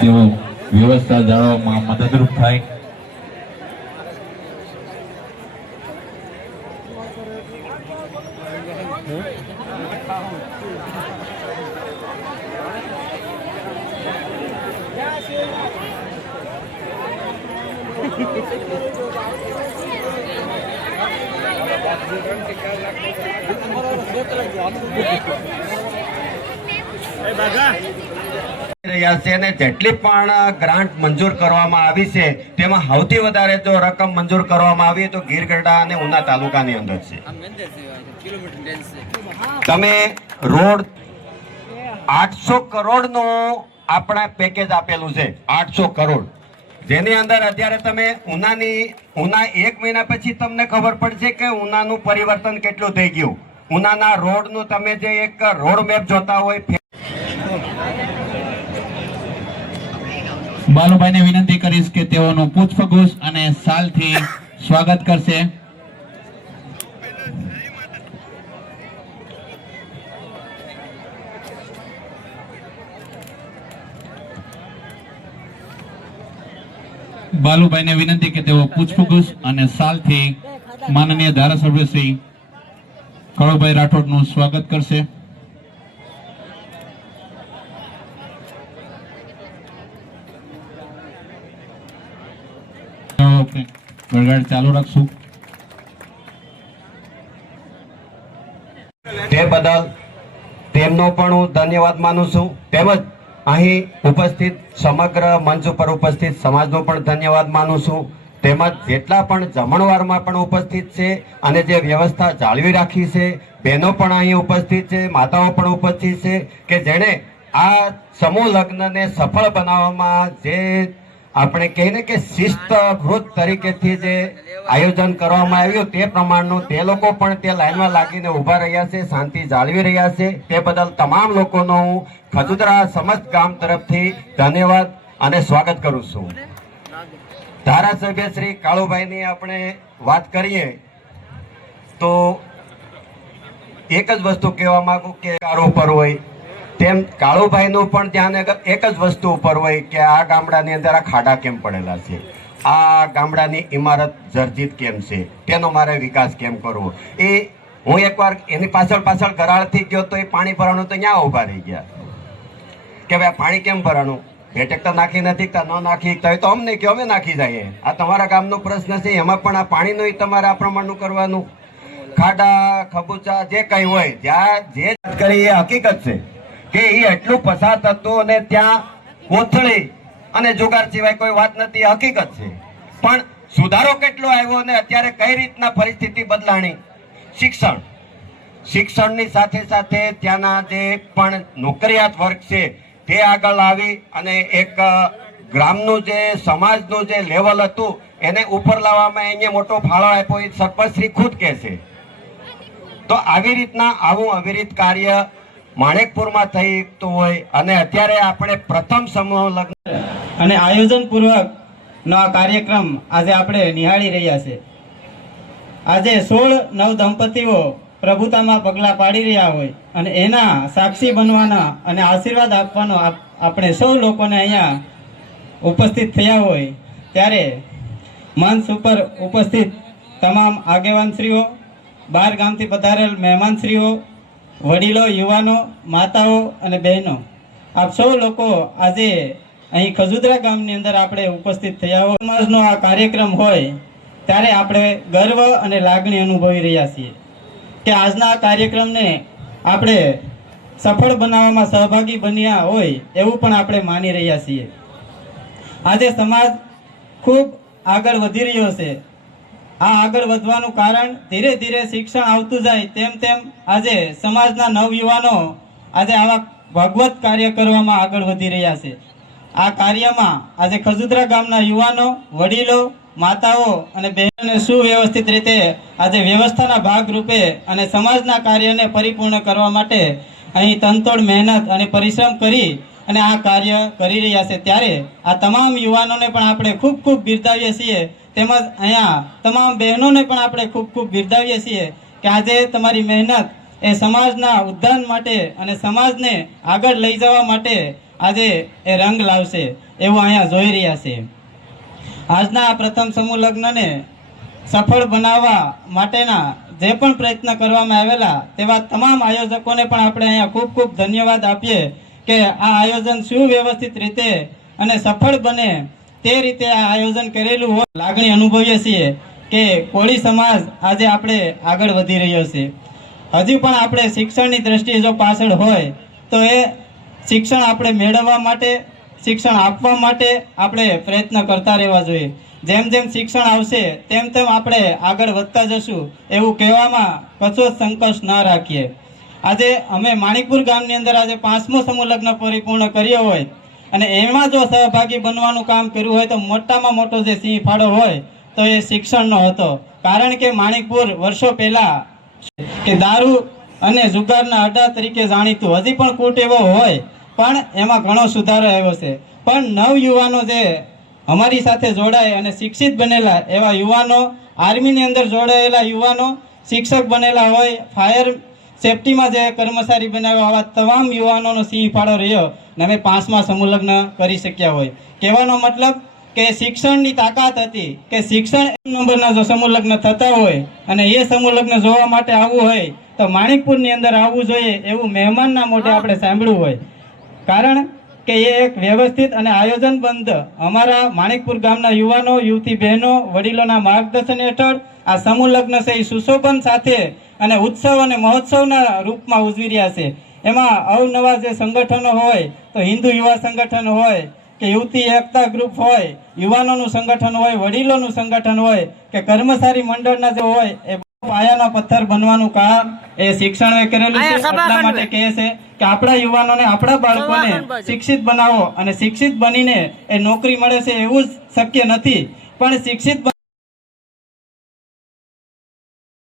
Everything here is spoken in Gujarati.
તેઓ વ્યવસ્થા જાળવવામાં મદદરૂપ થાય. રહ્યા છે અને જેટલી પણ ગ્રાન્ટ મંજૂર કરવામાં આવી છે તેમાં સૌથી વધારે જો રકમ મંજૂર કરવામાં આવી તો ગીરગઢડા અને ઉના તાલુકાની અંદર છે. તમે રોડ 800 કરોડનું આપણા પેકેજ આપેલું છે, 800 કરોડ, જેની અંદર અત્યારે તમે ઉના 1 મહિના પછી તમને ખબર પડશે કે ઉનાનું પરિવર્તન કેટલું થઈ ગયું. ઉનાના રોડનું તમે જે એક રોડ મેપ જોતા હોય. બાલુભાઈને વિનંતી કરીશ કે તેઓનું પુષ્પગુચ્છ અને શાલથી સ્વાગત કરશે. બાલુભાઈને વિનંતી કે તેઓ પુષ્પગુચ્છ અને શાલથી માનનીય ધારાસભ્ય શ્રી કળુભાઈ રાઠોડનું સ્વાગત કરશે. વરગાડ ચાલુ રાખશું. તે બદલ તેમનો પણ હું ધન્યવાદ માનું છું. તેમજ અહીં ઉપસ્થિત સમગ્ર મંચ ઉપર ઉપસ્થિત સમાજનો પણ ધન્યવાદ માનું છું. તેમજ જેટલા પણ જમણવારમાં પણ ઉપસ્થિત છે અને જે વ્યવસ્થા જાળવી રાખી છે, બહેનો પણ અહીં ઉપસ્થિત છે, માતાઓ પણ ઉપસ્થિત છે કે જેણે આ સમૂહ લગ્નને સફળ બનાવવામાં જે આપણે કહીએ ને કે શિસ્તવૃત્ત તરીકેથી જે આયોજન કરવામાં આવ્યું તે પ્રમાણનું તે લોકો પણ તે લાઈનમાં લાગીને ઊભા રહ્યા છે, શાંતિ જાળવી રહ્યા છે. તે બદલ તમામ લોકોનો હું ખજુદરા સમસ્ત ગામ તરફથી ધન્યવાદ અને સ્વાગત કરું છું. ધારાસભ્ય શ્રી કાળુભાઈની આપણે વાત કરીએ તો એક જ વસ્તુ કહેવા માંગુ કે કારો પર હોય તેમ કાળુભાઈનું પણ ધ્યાન એક જ વસ્તુ ઉપર હોય કે આ ગામડાની અંદર આ ખાડા કેમ પડેલા છે, આ ગામડાની ઇમારત જર્જિત કેમ છે, તેનો મારે વિકાસ કેમ કરવો. એ હું એકવાર એની પાછળ ગરાળથી ગયો તો એ પાણી ભરાણું તો ત્યાં ઊભા રહી ગયા કે ભાઈ પાણી કેમ ભરાણું, બે ટ્રેક્ટર નાખી નથી ન નાખી તો અમને કહો અમે નાખી જઈએ. આ તમારા ગામનો પ્રશ્ન છે, એમાં પણ આ પાણીનું તમારે આ પ્રમાણનું કરવાનું. ખાડા ખબૂચા જે કંઈ હોય જ્યાં જે કરી એ હકીકત છે કે એ એટલું પસાર થતું અને ત્યાં કોથળી અને જુગાર સિવાય કોઈ વાત નથી, હકીકત છે. પણ સુધારો કેટલો આવ્યો અને અત્યારે કઈ રીતના પરિસ્થિતિ બદલાણી. શિક્ષણની સાથે સાથે ત્યાંના જે પણ નોકરિયાત વર્ગ છે તે આગળ આવી અને એક ગ્રામનું જે સમાજનું જે લેવલ હતું એને ઉપર લાવવામાં અહીંયા મોટો ફાળો આપ્યો એ સરપંચ શ્રી ખુદ કહે છે. તો આવી રીતના આવું અવિરત કાર્ય માણેકપુરમાં થતું હોય અને અત્યારે આપણે પ્રથમ સમૂહ લગ્ન અને આયોજન પૂર્વક નો આ કાર્યક્રમ આજે આપણે નિહાળી રહ્યા છે. આજે 16 નવ દંપતીઓ પ્રભુતામાં પગલાં પાડી રહ્યા હોય અને એના સાક્ષી બનવાના અને આશીર્વાદ આપવાનો આપણે સૌ લોકોને અહીંયા ઉપસ્થિત થયા હોય ત્યારે મંચ ઉપર ઉપસ્થિત તમામ આગેવાનશ્રીઓ, બહાર ગામથી પધારેલ મહેમાનશ્રીઓ, વડીલો, યુવાનો, માતાઓ અને બહેનો, આપ સૌ લોકો આજે અહીં ખજુદરા ગામની અંદર આપણે ઉપસ્થિત થયા હોય. સમાજનો આ કાર્યક્રમ હોય ત્યારે આપણે ગર્વ અને લાગણી અનુભવી રહ્યા છીએ કે આજના આ કાર્યક્રમને આપણે સફળ બનાવવામાં સહભાગી બન્યા હોય એવું પણ આપણે માની રહ્યા છીએ. આજે સમાજ ખૂબ આગળ વધી રહ્યો છે. આ આગળ વધવાનું કારણ ધીરે ધીરે શિક્ષણ આવતું જાય તેમ તેમ આજે સમાજના નવયુવાનો આજે આવા ભગવત કાર્ય કરવામાં આગળ વધી રહ્યા છે. આ કાર્યમાં આજે ખજુદરા ગામના યુવાનો, વડીલો, માતાઓ અને બહેનોને સુવ્યવસ્થિત રીતે આજે વ્યવસ્થાના ભાગરૂપે અને સમાજના કાર્યને પરિપૂર્ણ કરવા માટે અહીં તનતોડ મહેનત અને પરિશ્રમ કરી અને આ કાર્ય કરી રહ્યા છે. ત્યારે આ તમામ યુવાનોને પણ આપણે ખૂબ ખૂબ બિરદાવીએ છીએ તેમજ અહીંયા તમામ બહેનોને પણ આપણે ખૂબ ખૂબ બિરદાવીએ છીએ કે આજે તમારી મહેનત એ સમાજના ઉદ્ધાર માટે અને સમાજને આગળ લઈ જવા માટે આજે એ રંગ લાવશે એવું અહીંયા જોઈ રહ્યા છે. આજના આ પ્રથમ સમૂહ લગ્નને સફળ બનાવવા માટેના જે પણ પ્રયત્ન કરવામાં આવેલા તેવા તમામ આયોજકોને પણ આપણે અહીંયા ખૂબ ખૂબ ધન્યવાદ આપીએ કે આ આયોજન સુવ્યવસ્થિત રીતે અને સફળ બને તે રીતે આ આયોજન કરેલું હોય. લાગણી અનુભવીએ છીએ કે કોળી સમાજ આજે આપણે આગળ વધી રહ્યો છે. હજુ પણ આપણે શિક્ષણની દ્રષ્ટિએ જો પાછળ હોય તો એ શિક્ષણ આપણે મેળવવા માટે, શિક્ષણ આપવા માટે આપણે પ્રયત્ન કરતા રહેવા જોઈએ. જેમ જેમ શિક્ષણ આવશે તેમ તેમ આપણે આગળ વધતા જશું એવું કહેવામાં કશો સંકોચ ન રાખીએ. આજે અમે માણિકપુર ગામની અંદર આજે 5મો સમૂહ લગ્ન પરિપૂર્ણ કર્યો હોય અને એમાં જો સહભાગી બનવાનું કામ કર્યું હોય તો મોટામાં મોટો જે સિંહ ફાળો હોય તો એ શિક્ષણનો હતો. કારણ કે માણિકપુર વર્ષો પહેલા કે દારૂ અને જુગારના અડ્ડા તરીકે જાણીતું, હજી પણ કૂટ એવો હોય પણ એમાં ઘણો સુધારો આવ્યો છે. પણ નવ યુવાનો જે અમારી સાથે જોડાય અને શિક્ષિત બનેલા એવા યુવાનો, આર્મીની અંદર જોડાયેલા યુવાનો, શિક્ષક બનેલા હોય, ફાયર સેફટીમાં જે કર્મચારી બનાવ્યા આવા તમામ યુવાનોનો સિંહ ફાળો રહ્યો અને અમે 5મા સમૂહ લગ્ન કરી શક્યા હોય. કહેવાનો મતલબ કે શિક્ષણની તાકાત હતી કે શિક્ષણ નંબરના જો સમૂહ લગ્ન થતા હોય અને એ સમૂહ લગ્ન જોવા માટે આવવું હોય તો માણિકપુરની અંદર આવવું જોઈએ એવું મહેમાનના મોઢે આપણે સાંભળ્યું હોય. કારણ કે એ એક વ્યવસ્થિત અને આયોજનબદ્ધ અમારા માણિકપુર ગામના યુવાનો, યુવતી બહેનો, વડીલોના માર્ગદર્શન હેઠળ આ સમૂહ લગ્ન છે એ સુશોભન સાથે અને ઉત્સવ અને મહોત્સવના રૂપમાં ઉજવી રહ્યા છે. એમાં અવનવા જે સંગઠનો હોય તો હિન્દુ યુવા સંગઠન હોય કે યુવતી એકતા ગ્રુપ હોય, યુવાનોનું સંગઠન હોય, વડીલોનું સંગઠન હોય કે કર્મચારી મંડળના જે હોય એ પાયાના પથ્થર બનવાનું કામ એ શિક્ષણએ કરેલું છે. એટલા માટે કહે છે કે આપણા યુવાનોને, આપણા બાળકોને શિક્ષિત બનાવો અને શિક્ષિત બનીને એ નોકરી મળે છે એવું જ શક્ય નથી, પણ શિક્ષિત